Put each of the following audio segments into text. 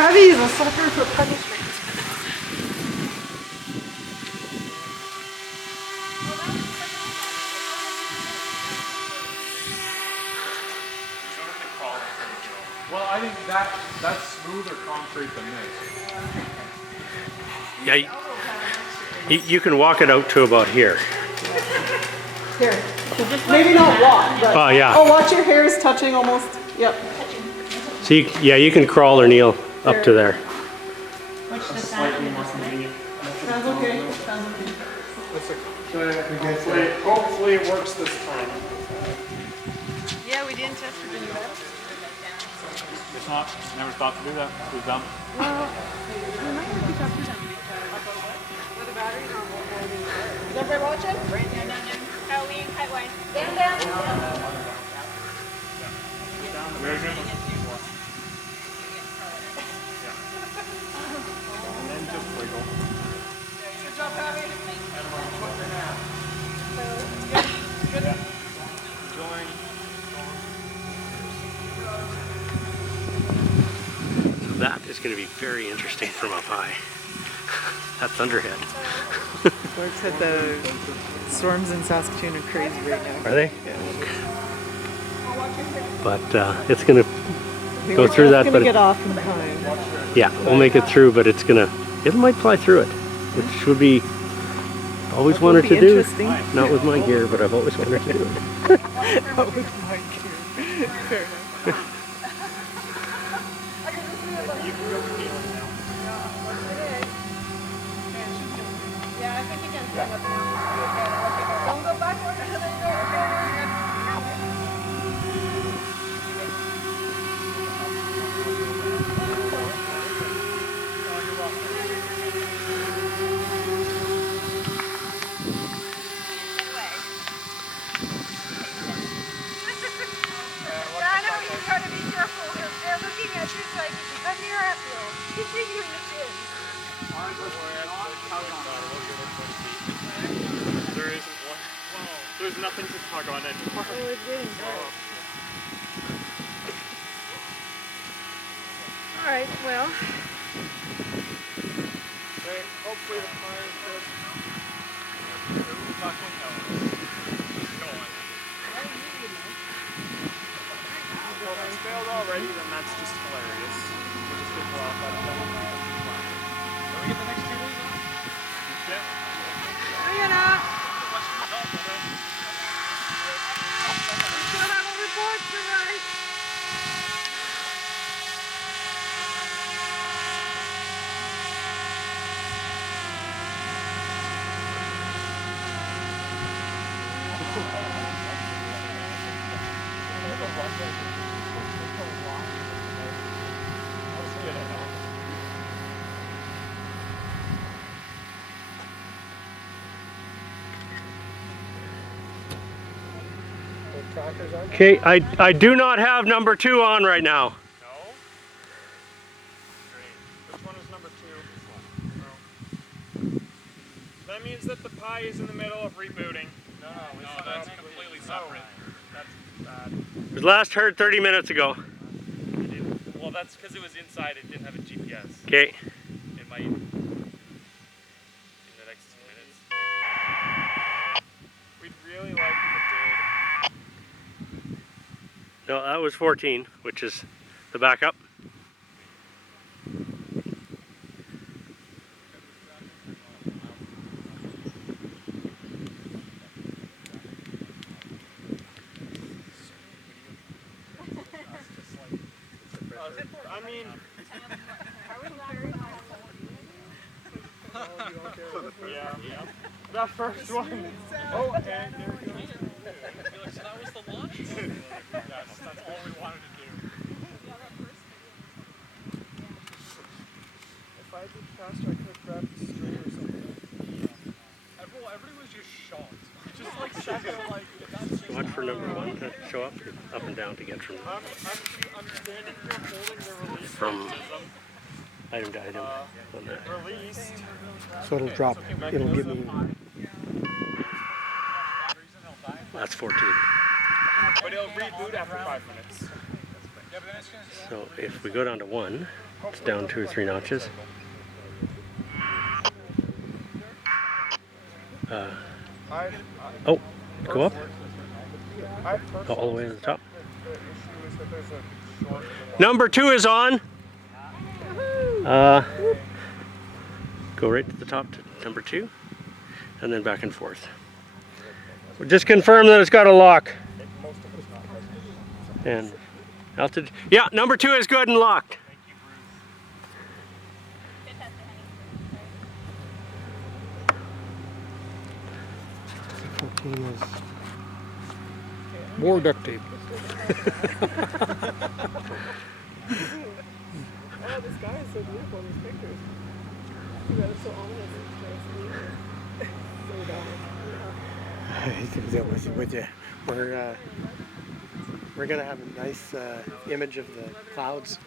Heavy's a sucker for punishment. Well, I think that's smoother concrete than this. Yeah, you can walk it out to about here. Here. Maybe not walk, but... Oh, yeah. Oh, watch your hairs touching almost. Yep. So you can crawl or kneel up to there. Slightly more convenient. Sounds okay. Sounds okay. Hopefully it works this time. Yeah, we didn't test for doing that. It's not. Never thought to do that. It was dumb. Well, we might have to talk to them. With the battery on. Is everybody watching? Halloween, kite line. Stand down. Very good. And then just wiggle. Good job, Abby. Good. Join. So that is going to be very interesting from up high. That's Thunderhead. Clark said the storms in Saskatoon are crazy right now. Are they? Yeah. But it's going to go through that. But get off in time. Yeah, we'll make it through, but it might fly through it, which would be always wanted to do. Not with my gear, but I've always wanted to do it. Not with my gear. Fair enough. Yeah, I think you can stand up now. Don't go backward. There you go. Danno, you gotta be careful. They're looking at you like, come here, Apple. He's hitting you in the chin. There isn't one. Whoa. There's nothing to tug on anymore. Oh, it's getting dark. Alright, well. Okay, hopefully the fire is good. Fucking hell. Just going. Well, if it's failed already, then that's just hilarious. We'll just get off that. Can we get the next 2 days off? Yeah. Bring it up! We should have a report tonight. Okay, I do not have number 2 on right now. No? Great. Which one is number 2? No. That means that the pie is in the middle of rebooting. No, that's completely separate. That's bad. It was last heard 30 minutes ago. Well, that's because it was inside. It didn't have a GPS. Okay. It might in the next 2 minutes. We'd really like if it did. No, that was 14, which is the backup. I mean, yeah. That first one. Oh, and there we go. So that was the launch? Yes, that's all we wanted to do. If I did faster, I could have grabbed the string or something. Everybody was just shocked. Just like sat there like, Watch for number 1 to show up and down to get from I'm standing here holding the release item to item on that. released. So it'll drop, it'll give me... That's 14. But it'll reboot after 5 minutes. So if we go down to 1, It's down 2 or 3 notches. Oh, go up. Go all the way to the top. Number 2 is on. Go right to the top to number 2, and then back and forth. We'll just confirm that it's got a lock. And altitude. Yeah, number 2 is good and locked. More duct tape. Oh, this guy is so beautiful in these pictures. That is so ominous. So dumb. With you. We're gonna have a nice image of the clouds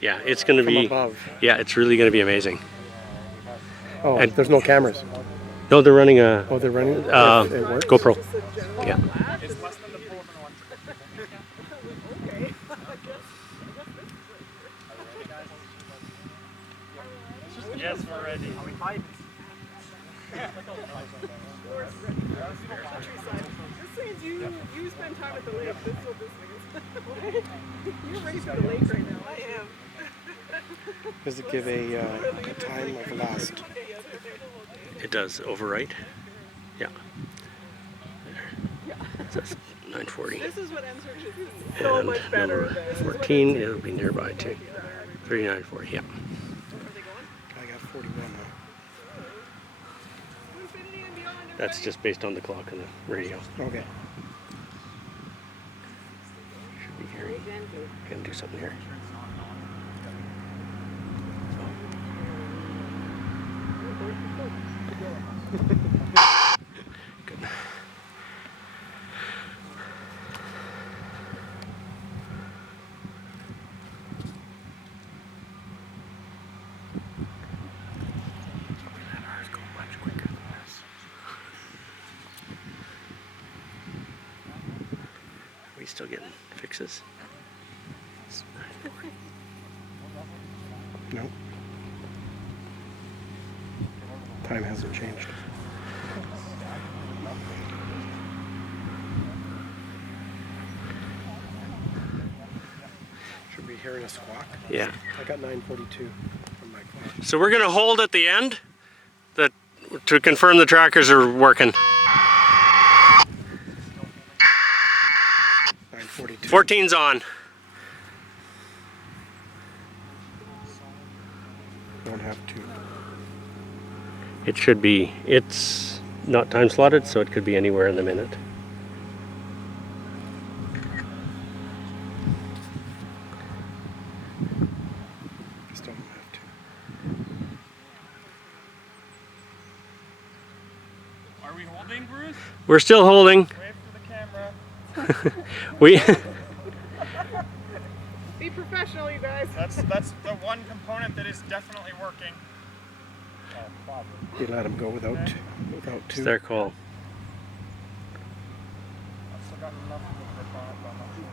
Yeah, it's going to from be. above. Yeah, it's really going to be amazing. Oh, And- there's no cameras. No, they're running a Oh, they're running. It works? GoPro. Yeah. It's less than the Pullman one. Okay. Yes, we're ready. Are we hiding? This means you spend time at the lake. This is what this means. You're ready for the lake right now. I am. Does it give a time of last? It does overwrite. Yeah. There. It says 940. This is what M-Search is so And much better number than 14, it'll be nearby too. 3940, yeah. Are they going? I got 41 now. Infinity and beyond. That's just based on the clock and the radio. Okay. Should be hearing. Gonna do something here. Good. Ours go much quicker than this. Are we still getting fixes? No. Time hasn't changed. Should be hearing a squawk. Yeah. I got 942 from my clock. So we're gonna hold at the end to confirm the trackers are working. 942. 14's on. Don't have to. It should be, it's not time slotted, so it could be anywhere in the minute. Just don't have to. Are we holding, Bruce? We're still holding. Wave for the camera. We Be professional, you guys. That's the one component that is definitely working. Oh, probably. You let them go without it's two. their call. I've still got enough of the grip on it, but I'm not sure.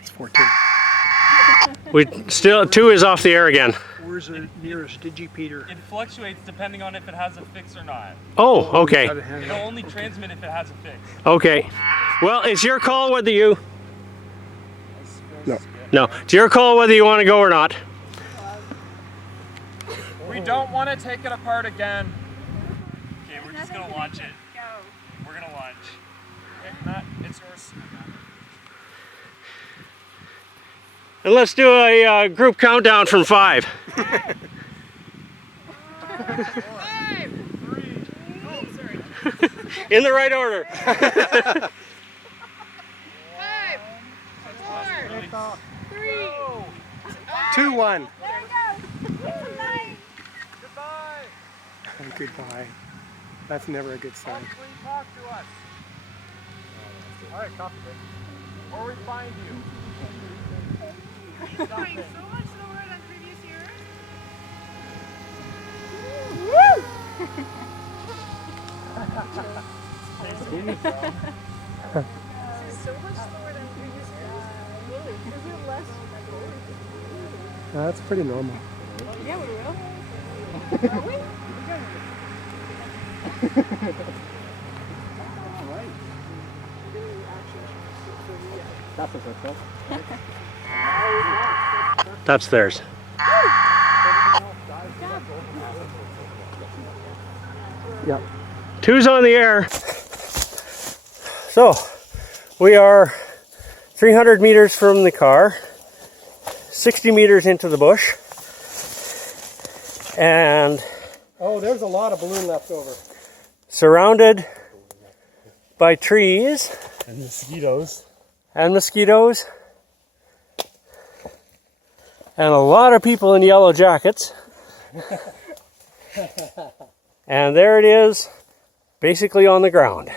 It's 14. We still, 2 is off the air again. Where's the nearest digipeater? It fluctuates depending on if it has a fix or not. Oh, okay. It'll only transmit if it has a fix. Okay. Well, it's your call whether you, No. no, it's your call whether you want to go or not. We don't want to take it apart again. Okay, we're just gonna launch it. Go. We're gonna launch. Okay, Matt, it's yours. And let's do a group countdown from 5. 5, 3. Oh, sorry. In the right order. 5, 4, 3. 2-1. There it goes. Nice. Goodbye. Goodbye. That's never a good sign. Please talk to us. All right, copy it. Or we find you. It's going so much slower than previous years. Woo! so much slower than previous years. Really? Because we have less That's pretty normal. Yeah, we will. Are we? That's theirs. Yep. 2's on the air. So, we are 300 meters from the car, 60 meters into the bush, and Oh, there's a lot of balloon left over. surrounded by trees And mosquitoes. and mosquitoes and a lot of people in yellow jackets. And there it is, basically on the ground.